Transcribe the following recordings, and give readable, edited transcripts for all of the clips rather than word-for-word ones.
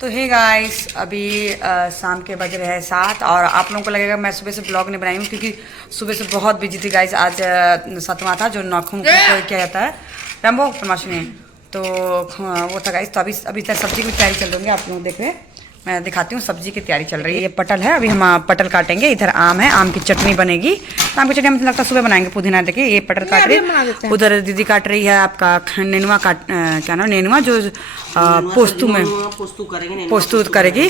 तो hey guys, अभी शाम के बज रहे हैं 7 और आप लोगों को लगेगा मैं सुबह से ब्लॉग नहीं बनाई हूँ क्योंकि सुबह से बहुत बिजी थी गाइस। आज 7वां था जो नाखून को किया जाता है रंबो प्रमाशी में, तो वो था गाइस। तो अभी तक सब्जी की तैयारी चल रही है, आप लोग देख रहे हैं। मैं दिखाती हूँ, सब्जी की तैयारी चल रही है। ये पटल है, अभी हम पटल काटेंगे। इधर आम है, आम की चटनी बनेगी। आम की चटनी मुझे लगता है सुबह बनाएंगे। पुदीना देखिए, ये पटल काट रही है, उधर दीदी काट रही है आपका नेनुआ काट क्या नाम, नेनुआ जो पोस्तू में पोस्तू करेगी।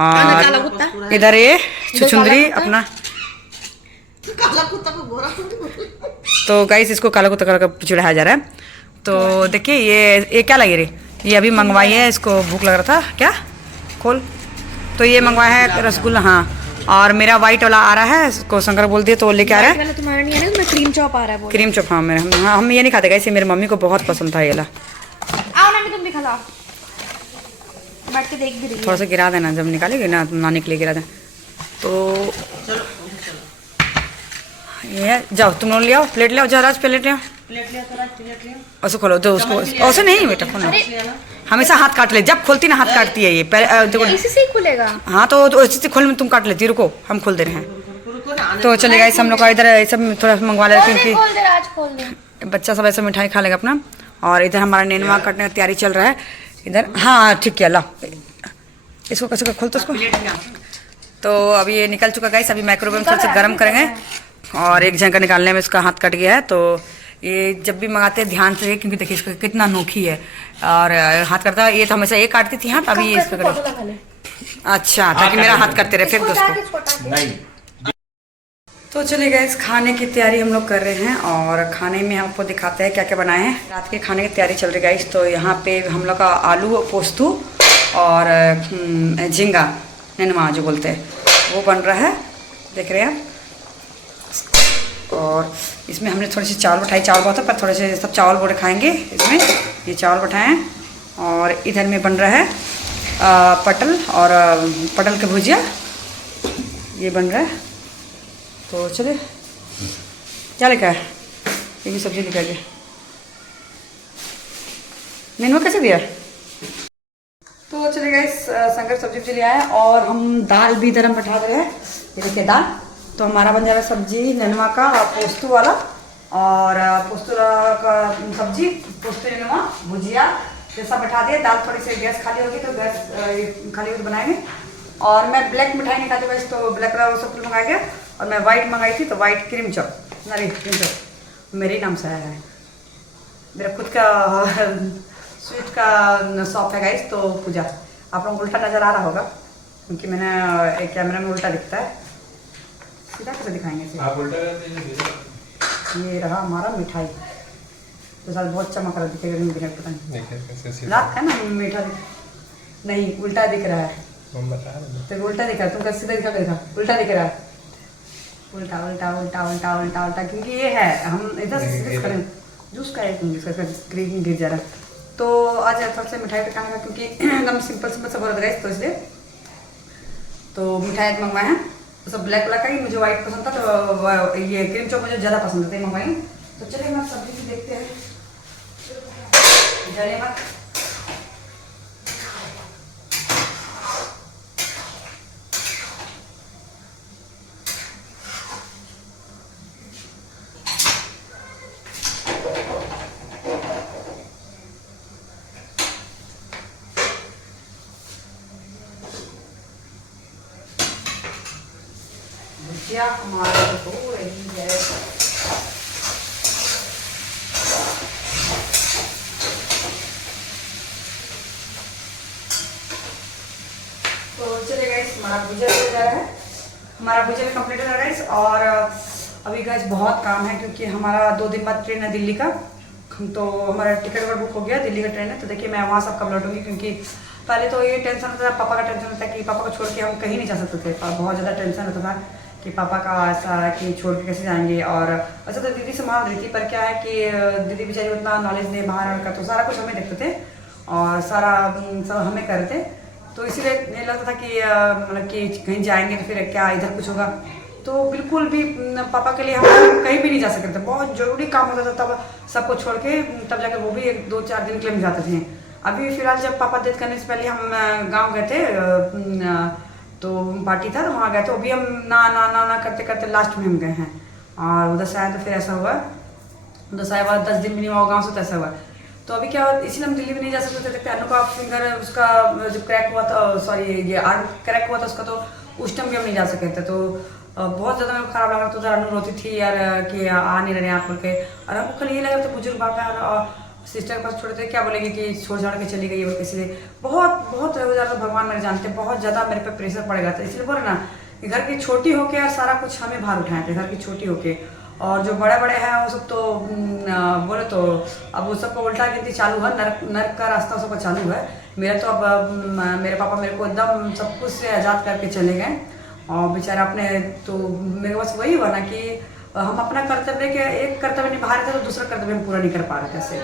और इधर ये छुछुंदरी अपना, तो गाइस इसको काला कुत्ता का चढ़ाया जा रहा है। तो देखिए ये क्या लगे रे, ये अभी मंगवाई है, इसको भूख लग रहा था क्या खोल, तो ये मंगवाया है रसगुल्ला। हाँ, और मेरा वाइट वाला आ रहा है, इसको शंकर बोल दिया तो लेके आ रहा है। तुम्हारा नहीं है ना, क्रीम चॉप आ रहा है। क्रीम चॉप, हाँ मेरे हम ये नहीं खाते गाइस, मेरी मम्मी को बहुत पसंद था ये ला। आओ ना, तुम भी खा लो, बैठ के देख भी रही है। थोड़ा सा गिरा देना, जब निकालेगी ना ना निकले गिरा देना। तो ये जाओ तुम लोग ले आओ, प्लेट ले आओ, जाओ राज प्लेट ले आओ। ऐसे खोलो तो उसको, ऐसे नहीं बेटा खोलो, हमेशा हाथ काट ले, जब खोलती ना हाथ काटती है ये। पहले देखो इसी से ही खुलेगा। हाँ तो इसी से खोल में तुम काट लेती, रुको हम खोल दे रहे हैं। तो चलेगा इस हम लोग का इधर सब थोड़ा मंगवा ले क्योंकि बच्चा सब ऐसा मिठाई खा लेगा अपना। और इधर हमारा नेनुआ काटने की तैयारी चल रहा है इधर। हाँ ठीक किया, ला इसको कैसे खोलते उसको। तो अभी ये निकल चुका गाइस, अभी माइक्रोवेव में थोड़ा सा गर्म करेंगे। और एक झंका निकालने में इसका हाथ कट गया है, तो ये जब भी मंगाते हैं ध्यान से, क्योंकि देखिए इसका कितना नोखी है और हाथ करता है। ये तो हमेशा ये काटती थी हाथ, अभी ये इसका कर। अच्छा, ताकि मेरा हाथ करते रहे, फिर दोस्तों। तो चलिए गाइस, खाने की तैयारी हम लोग कर रहे हैं और खाने में आपको दिखाते हैं क्या क्या बनाए हैं। रात के खाने की तैयारी चल रही है गाइस। तो यहाँ पे हम लोग का आलू पोस्तू और झींगा नेनुआ जो बोलते हैं वो बन रहा है, देख रहे हैं आप। और इसमें हमने थोड़ी सी चावल बैठाई, चावल बहुत है पर थोड़े से सब चावल बोले खाएंगे इसमें। ये चावल बैठाए हैं और इधर में बन रहा है पटल और पटल की भुजिया, ये बन रहा है। तो चले क्या लिखा है, ये भी सब्जी लिखा गया। नेनुआ कैसे दिया। तो चले गए, शंकर सब्जी ले आया और हम दाल भी इधर हम बैठा दे रहे हैं। ये देखिए दाल, तो हमारा बन जाएगा सब्जी नेनुआ का पोस्तू वाला, और पोस्तू का सब्जी, पोस्तू नेनुआ भुजिया ये सब बैठा दिए। दाल थोड़ी सी गैस खाली होगी तो गैस खाली होगी तो बनाएंगे। और मैं ब्लैक मिठाई नहीं खाती वैसे, तो ब्लैक वाला वो सब मंगाया गया। और मैं वाइट मंगाई थी, तो वाइट क्रीम चॉप, नहीं क्रीम चॉप मेरे ही नाम से आया है, मेरा खुद का स्वीट का शॉप है गाइस। तो पूजा आप लोगों को उल्टा नज़र आ रहा होगा क्योंकि मैंने एक कैमरा में उल्टा दिखता है, सीधा कैसे दिखाएंगे आप उल्टा। ये रहा हमारा मिठाई, तो साथ बहुत चमक रहा दिखेगा, नहीं पता नहीं रात है ना, मीठा नहीं उल्टा दिख रहा है। तो उल्टा दिख रहा है, तुम कैसे सीधा दिखा, उल्टा दिख रहा है, उल्टा उल्टा उल्टा उल्टा उल्टा उल्टा, क्योंकि ये है हम इधर से करें जूस का एक ग्रीन गिर जा रहा है। तो आज थोड़ा सा मिठाई का खाने का, क्योंकि एकदम सिंपल सिंपल सब हो रहा है तो इसलिए तो मिठाई मंगवाए हैं। तो सब ब्लैक ब्लैक का ही, मुझे व्हाइट पसंद था तो ये क्रीम चॉप मुझे ज़्यादा पसंद थे, मंगवाई। तो चलिए हम सब्जी भी देखते हैं। धन्यवाद। भुजिया हमारा हो रही है। तो चलिए गाइस, हमारा भुजिया हो जा रहा है, हमारा भुजिया कंप्लीट हो रहा है गाइस। और अभी गाइस बहुत काम है क्योंकि हमारा 2 दिन बाद ट्रेन है दिल्ली का। तो हमारा टिकट बुक हो गया, दिल्ली का ट्रेन है। तो देखिए मैं वहाँ सब कब लौटूंगी, क्योंकि पहले तो ये टेंशन होता था, पापा का टेंशन होता था कि पापा को छोड़ के हम कहीं नहीं जा सकते थे। बहुत ज़्यादा टेंशन होता था कि पापा का ऐसा कि छोड़ के कैसे जाएंगे। और ऐसा तो दीदी संभाल रही थी, पर क्या है कि दीदी बेचारी उतना नॉलेज नहीं बाहर का, तो सारा कुछ हमें देखते थे और सारा सब हमें करते थे। तो इसीलिए नहीं लगता था कि मतलब कि कहीं जाएंगे तो फिर क्या इधर कुछ होगा। तो बिल्कुल भी पापा के लिए हम कहीं भी नहीं जा सकते थे, बहुत ज़रूरी काम होता था तब सबको छोड़ के, तब जाकर वो भी 1-2-4 दिन के लिए जाते थे। अभी फिलहाल जब पापा डेथ करने से पहले हम गांव गए थे, तो पार्टी था तो वहाँ गए, तो अभी हम ना करते करते लास्ट में हम गए हैं। और उधर से आए तो फिर ऐसा हुआ, उधर से आए बाद 10 दिन भी नहीं हुआ गाँव से, तो ऐसा हुआ। तो अभी क्या हुआ, इसलिए हम दिल्ली में नहीं जा सकते थे। अनु का फिंगर उसका जो क्रैक हुआ था, सॉरी ये आर्म क्रैक हुआ था उसका, तो उस टाइम भी हम नहीं जा सके थे। तो बहुत ज़्यादा मेरे को खराब लगा। तो उधर अनु रोती थी यार कि आ नहीं रहे आप करके। और हमको कल ये लगा तो बुजुर्ग बाप है और सिस्टर के पास छोड़े थे, क्या बोलेंगे कि छोड़ छाड़ के चली गई और इसलिए बहुत ज़्यादा भगवान मेरे जानते, बहुत ज़्यादा मेरे पे प्रेशर पड़ेगा था। इसलिए बोले ना कि घर की छोटी होके यार सारा कुछ हमें भार उठाए थे, घर की छोटी होके। और जो बड़े बड़े हैं वो सब तो बोले तो अब वो सबको उल्टा गिनती चालू है, नर्क का रास्ता सबका चालू है। मेरा तो अब मेरे पापा मेरे को एकदम सब कुछ से आज़ाद करके चले गए। और बेचारा अपने, तो मेरे पास वही हुआ ना कि हम अपना कर्तव्य के एक कर्तव्य निभा रहे थे तो दूसरा कर्तव्य हम पूरा नहीं कर पा रहे थे ऐसे।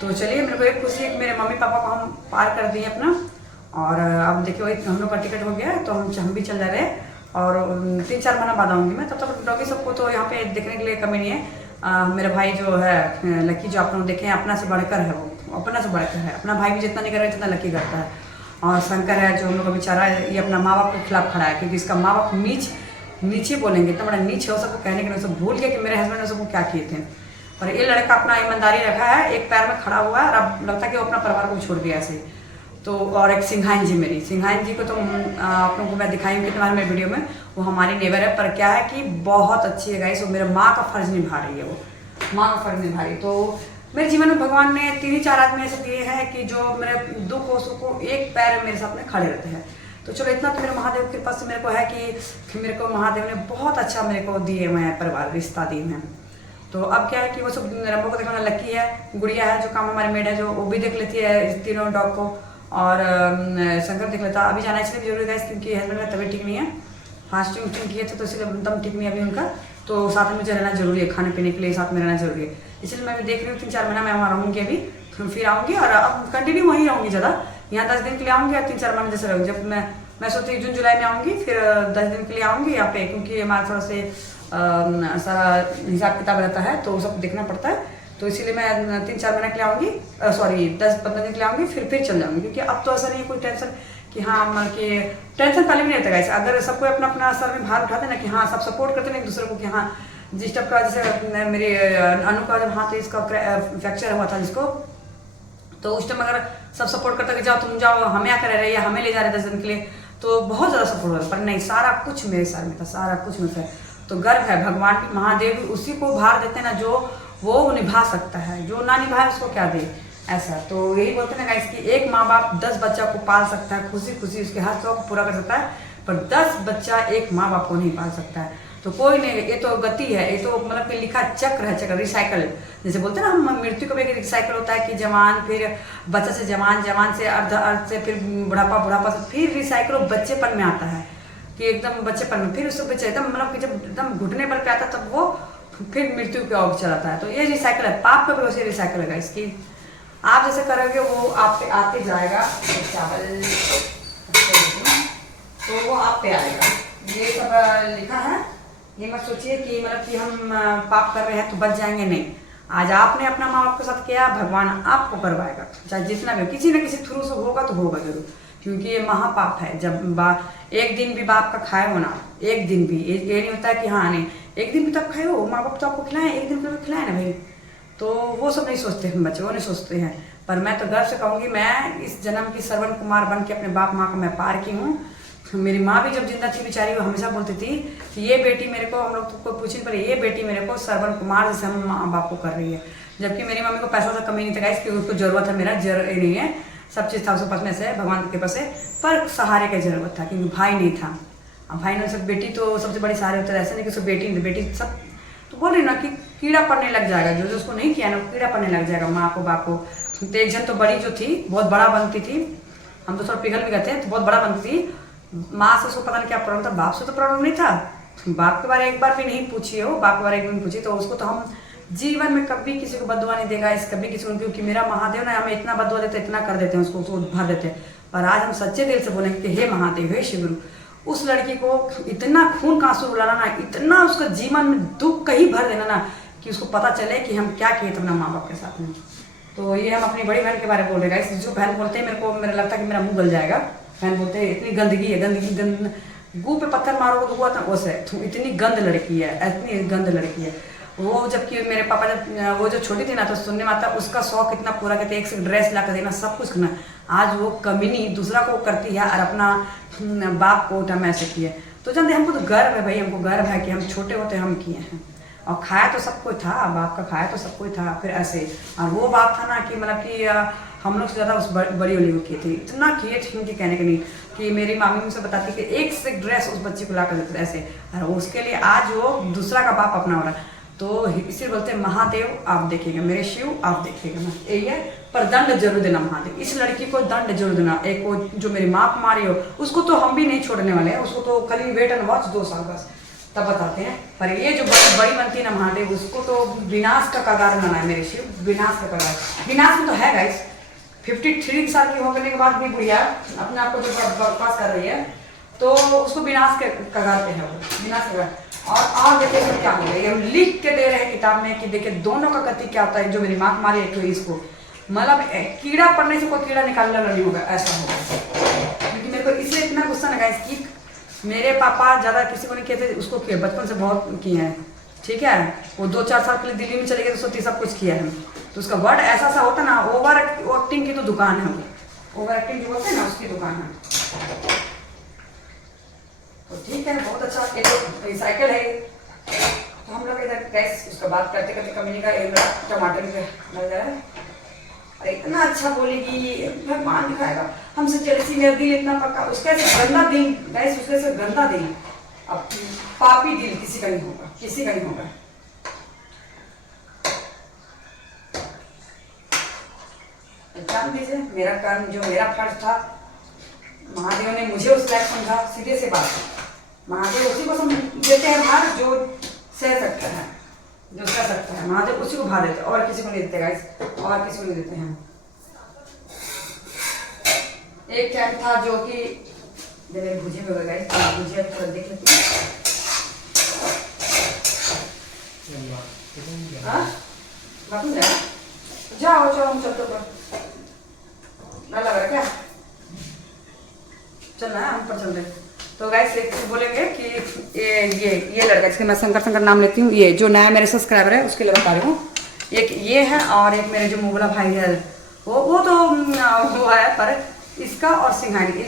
तो चलिए मेरे को एक खुशी है कि मेरे मम्मी पापा को हम पार कर दिए अपना। और अब देखिए वही हम लोग का टिकट हो गया, तो हम भी चल जा रहे हैं। और 3-4 महीना बाद आऊँगी मैं, तब तक डॉगी सबको तो यहाँ पे देखने के लिए कमी नहीं है। मेरा भाई जो है लकी, जो आप लोग देखे हैं, अपना से बढ़कर है, वो अपना से बढ़कर है। अपना भाई भी जितना नहीं कर रहा है जितना लकी करता है। और शंकर है जो हम लोग का बेचारा है, ये अपना माँ बाप के खिलाफ खड़ा है, क्योंकि इसका माँ बाप नीचे बोलेंगे, इतना बड़ा नीच है वो, सबको कहने के लिए सब भूल गया कि मेरे हस्बैंड ने सबको क्या किए थे। और ये लड़का अपना ईमानदारी रखा है, एक पैर में खड़ा हुआ है, और अब लगता है कि वो अपना परिवार को छोड़ दिया ऐसे। तो और एक सिंघाइन जी, मेरी सिंघाइन जी को तो आप लोगों को मैं दिखाई कि तुम्हारे मेरे वीडियो में, वो हमारी नेबर है। पर क्या है कि बहुत अच्छी है गाइस, वो मेरे माँ का फर्ज निभा रही है, वो माँ का फर्ज निभा रही है। तो मेरे जीवन में भगवान ने 3-4 आदमी ऐसे दिए हैं कि जो मेरे दुख हो सुख को एक पैर मेरे साथ में खड़े रहते हैं। तो चलो इतना तो मेरे महादेव की कृपा से मेरे को है कि मेरे को महादेव ने बहुत अच्छा मेरे को दिए, मैं परिवार रिश्ता दिए हैं। तो अब क्या है कि वो सब रंबो को देखना, लकी है, गुड़िया है जो काम हमारी मेड है, जो वो भी देख लेती है तीनों डॉग को। और शंकर देख लेता। अभी जाना इसलिए भी जरूरी है क्योंकि हस्बैंड का तबीयत ठीक नहीं है, फास्टिंग किए थे तो इसलिए एकदम ठीक नहीं है अभी उनका। तो साथ में मुझे रहना जरूरी है, खाने पीने के लिए साथ में रहना जरूरी है। इसलिए मैं भी देख रही हूँ 3-4 महीना मैं वहाँ रहूँगी अभी, फिर आऊँगी। और अब कंटिन्यू वहीं रहूँगी ज़्यादा, यहाँ 10 दिन के लिए आऊँगी और 3-4 महीने जैसे रहूँगी। जब मैं सोचती हूँ जून-जुलाई में आऊँगी, फिर 10 दिन के लिए आऊँगी यहाँ पे, क्योंकि हमारा थोड़ा से सारा हिसाब किताब रहता है तो सब देखना पड़ता है। तो इसीलिए मैं 3-4 महीने के लिए आऊँगी, सॉरी 10-15 दिन के लिए आऊँगी, फिर चल जाऊँगी। क्योंकि अब तो ऐसा नहीं है कोई टेंशन कि हाँ, मतलब कि टेंशन पहले भी नहीं रहता है। अगर सबको अपना अपना सर में भार उठाते ना कि हाँ सब सपोर्ट करते ना एक दूसरे को कि हाँ, जिस टाइप का जैसे मेरे अनु का जब हाथ इसका फ्रैक्चर हुआ था जिसको, तो उस टाइम अगर सब सपोर्ट करता कि जाओ तुम जाओ, हमें आकर रह रहे या हमें ले जा रहे 10 दिन के लिए, तो बहुत ज़्यादा सपोर्ट हुआ। पर नहीं, सारा कुछ मेरे सर में था, सारा कुछ मेरे सर। तो गर्व है भगवान महादेव उसी को भार देते ना जो वो निभा सकता है, जो ना निभाए उसको क्या दे, ऐसा। तो यही बोलते हैं ना गाइस कि एक माँ बाप 10 बच्चा को पाल सकता है, खुशी खुशी उसके हर शौक को पूरा कर सकता है, पर 10 बच्चा एक माँ बाप को नहीं पाल सकता है। तो कोई नहीं, ये तो गति है, ये तो मतलब कि लिखा चक्र है, चक्र रिसाइकल। जैसे बोलते हैं ना हम मृत्यु का भी रिसाइकल होता है कि जवान, फिर बच्चा से जवान, जवान से अर्ध से फिर बुढ़ापा, बुढ़ापा से फिर रिसाइकल बच्चेपन में आता है कि एकदम बच्चेपन में, फिर उससे बच्चे एकदम मतलब कि जब एकदम घुटने पर पे आता तब वो फिर मृत्यु की ओर चलाता है। तो ये रिसाइकल है, पाप का भी वैसे रिसाइकल है इसकी। आप जैसे करोगे वो आप पे आते जाएगा, चावल तो वो आप पे आएगा। ये सब लिखा है, ये मत सोचिए कि मतलब कि हम पाप कर रहे हैं तो बच जाएंगे, नहीं। आज आपने अपना माँ बाप के साथ किया, भगवान आपको करवाएगा, चाहे जितना भी किसी न किसी थ्रू से होगा तो होगा जरूर, क्योंकि ये महापाप है। जब एक दिन भी बाप का खाए हो ना, एक दिन भी, ये नहीं होता है कि हाँ नहीं एक दिन भी तब खाए हो, माँ बाप तो आपको खिलाएं, एक दिन तो खिलाए ना भाई। तो वो सब नहीं सोचते हैं बच्चे, वो नहीं सोचते हैं। पर मैं तो गर्व से कहूँगी, मैं इस जन्म की श्रवण कुमार बन के अपने बाप माँ को मैं पार की हूँ। मेरी माँ भी जब जिंदा थी बेचारी, वो हमेशा बोलती थी कि ये बेटी मेरे को, हम लोग को पूछने पर ये बेटी मेरे को श्रवण कुमार जैसे हम माँ बाप को कर रही है। जबकि मेरी मम्मी को पैसा से कमी नहीं था गाइस, उसको जरूरत है, मेरा जरूरत नहीं है, सब चीज़ था उसके पास में से, भगवान के पास से, पर सहारे की जरूरत था क्योंकि भाई नहीं था। अब भाई ने सब, बेटी तो सबसे बड़ी सहारे होता है, ऐसा नहीं कि उसको बेटी नहीं, बेटी सब तो बोल रही ना कि कीड़ा पड़ने लग जाएगा, जो उसको नहीं किया ना कीड़ा पड़ने लग जाएगा माँ को बाप को। तो एक जन तो बड़ी जो थी बहुत बड़ा बनती थी, हम तो थोड़ा पिघल भी गए थे, तो बहुत बड़ा बनती थी। माँ से उसको पता नहीं क्या प्रॉब्लम था, बाप से तो प्रॉब्लम नहीं था, बाप के बारे एक बार भी नहीं पूछी हो, बाप के बारे एक बार नहीं पूछी, तो उसको तो हम जीवन में कभी किसी को बददुआ नहीं देगा इस, कभी किसी को, क्योंकि मेरा महादेव ना हमें इतना बददुआ देते, इतना कर देते हैं उसको भर देते हैं। पर आज हम सच्चे दिल से बोलेंगे कि हे महादेव, हे शिवगुरु, उस लड़की को इतना खून का आंसू रुलाना ना, इतना उसका जीवन में दुख कहीं भर देना ना कि उसको पता चले कि हम क्या किए थे अपना माँ बाप के साथ में। तो ये हम अपनी बड़ी बहन के बारे में बोल रहे हैं गाइस। जो बहन बोलते हैं मेरा लगता है कि मेरा मुंह गल जाएगा। बहन बोलते हैं इतनी गंदगी है, गंद गू पे पत्थर मारोगे तो हुआ था वैसे, इतनी गंद लड़की है, इतनी गंद लड़की है वो। जबकि मेरे पापा जब वो जो छोटी थी ना तो सुनने में आता उसका शौक इतना पूरा कहते एक से ड्रेस ला कर देना सब कुछ करना। आज वो कमीनी दूसरा को करती है और अपना बाप को उठा ऐसे किया। तो जानते हमको तो गर्व है भाई, हमको गर्व है कि हम छोटे होते हम किए हैं। और खाया तो सब कोई था, बाप का खाया तो सब कोई था। फिर ऐसे और वो बाप था ना कि मतलब कि हम लोग से ज़्यादा उस बड़ी वाली को किए थे, इतना किए थे उनके कहने के नहीं कि मेरी मामी मुझसे बताती कि एक से एक ड्रेस उस बच्चे को ला कर देते थे ऐसे। और उसके लिए आज वो दूसरा का बाप अपना हो रहा है। तो इसीलिए बोलते हैं महादेव आप देखिएगा, मेरे शिव आप देखिएगा। यही है, पर दंड जरूर देना महादेव। इस लड़की को दंड जरूर देना। एक वो जो मेरी माँ को मारी हो उसको तो हम भी नहीं छोड़ने वाले हैं, उसको तो खाली वेट एंड वॉच 2 साल बस, तब बताते हैं। पर ये जो बड़ी बनती है ना महादेव, उसको तो विनाश का कगार बनाना है मेरे शिव, विनाश का कगार। विनाश में तो है गाइस, 53 साल की होने के बाद भी बुढ़िया अपने आप को जो बकवास कर रही है तो उसको विनाश के कगार पे है वो, विनाश कगार। और देखिए क्या हो गया, हम लिख के दे रहे हैं किताब में कि देखिए दोनों का गति क्या होता है। जो मेरी माँ को मारी है इसको मतलब कीड़ा पड़ने से कोई कीड़ा निकालना नहीं होगा, ऐसा होगा। क्योंकि मेरे को इसलिए इतना गुस्सा लगा कि मेरे पापा ज़्यादा किसी को नहीं कहते, उसको किए बचपन से बहुत किए हैं, ठीक है। वो 2-4 साल के लिए दिल्ली में चले गए तो सोती सब कुछ किया है। तो उसका वर्ड ऐसा सा होता ना, ओवर एक्टिंग की तो दुकान है वो, ओवर एक्टिंग जो होता है ना उसकी दुकान है। तो ठीक है, बहुत अच्छा। एक साइकिल है तो हम लोग इधर गैस उसका बात करते करते कमी का टमाटर भी लग रहा है। और इतना अच्छा बोलेगी भगवान दिखाएगा हमसे जलसी, मेरा दिल इतना पक्का। उसका ऐसे गंदा दिल गैस, उसका ऐसे गंदा दिल, अब पापी दिल किसी का नहीं होगा, किसी का नहीं होगा। जान दीजिए मेरा कर्म, जो मेरा फर्ज था महादेव ने मुझे उस लायक समझा। सीधे से बात, महादेव उसी को देते हैं भार जो सह सकता है, जो सह सकता है महादेव उसी को भार देते हैं, और किसी को नहीं देते गाइस, और किसी को नहीं देते हैं। एक टाइम था जो कि मेरे भुजिया में हो गया गाइस, भुजिया थोड़ा देख लेते हैं। वापस जाओ, चलो हम चलते ऊपर, लग रहा है क्या चलना है, हम पर चल रहे। तो गाइस एक बोलेंगे कि ये लड़का जिसके मैं शंकर नाम लेती हूँ, ये जो नया मेरे सब्सक्राइबर है उसके लिए बता रही हूँ। एक ये है और एक मेरे जो मुगला भाई है वो तो वो है। पर इसका और सिंघानी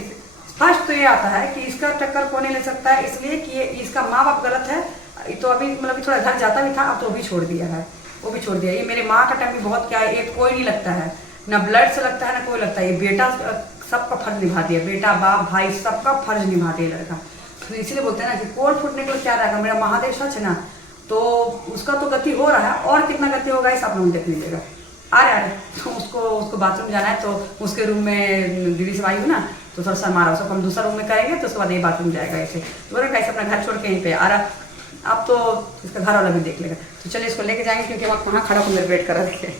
फर्स्ट तो ये आता है कि इसका टक्कर कौन नहीं ले सकता है, इसलिए कि ये इसका माँ बाप गलत है। तो अभी मतलब थोड़ा घर जाता भी था, अब तो भी छोड़ दिया है, वो भी छोड़ दिया। ये मेरे माँ का टाइम भी बहुत क्या है, एक कोई नहीं लगता है, ना ब्लड से लगता है ना कोई लगता है। ये बेटा सबका फर्ज निभा दिया, बेटा बाप भाई सबका फर्ज निभा दिया लड़का। तो इसलिए बोलते हैं ना कि कोड फूटने के लिए क्या रहेगा। मेरा महादेव सच है ना, तो उसका तो गति हो रहा है, और कितना गति होगा इस आप लोग देख लीजिएगा। आ रहे तो उसको बाथरूम जाना है, तो उसके रूम में दीदी से आई हूँ ना, तो थोड़ा सा मारा उसको हम दूसरा रूम में करेंगे, तो उसके बाद ये बाथरूम जाएगा ऐसे। तो बोले कैसे अपना घर छोड़ के यहीं पे आ रहा, अब तो इसका घर वाला भी देख लेगा। तो चलिए इसको लेके जाएंगे, क्योंकि वहाँ कहाँ खड़ा होकर मेरे वेट कर रहा देखिए।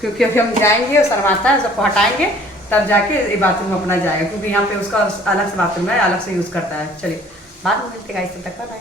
क्योंकि अभी हम जाएंगे और शर्माता है, सबको हटाएंगे तब जाके ये बाथरूम अपना जाएगा, क्योंकि यहाँ पे उसका अलग से बाथरूम है, अलग से यूज़ करता है। चलिए बाद में मिलते हैं, तब तक बाय।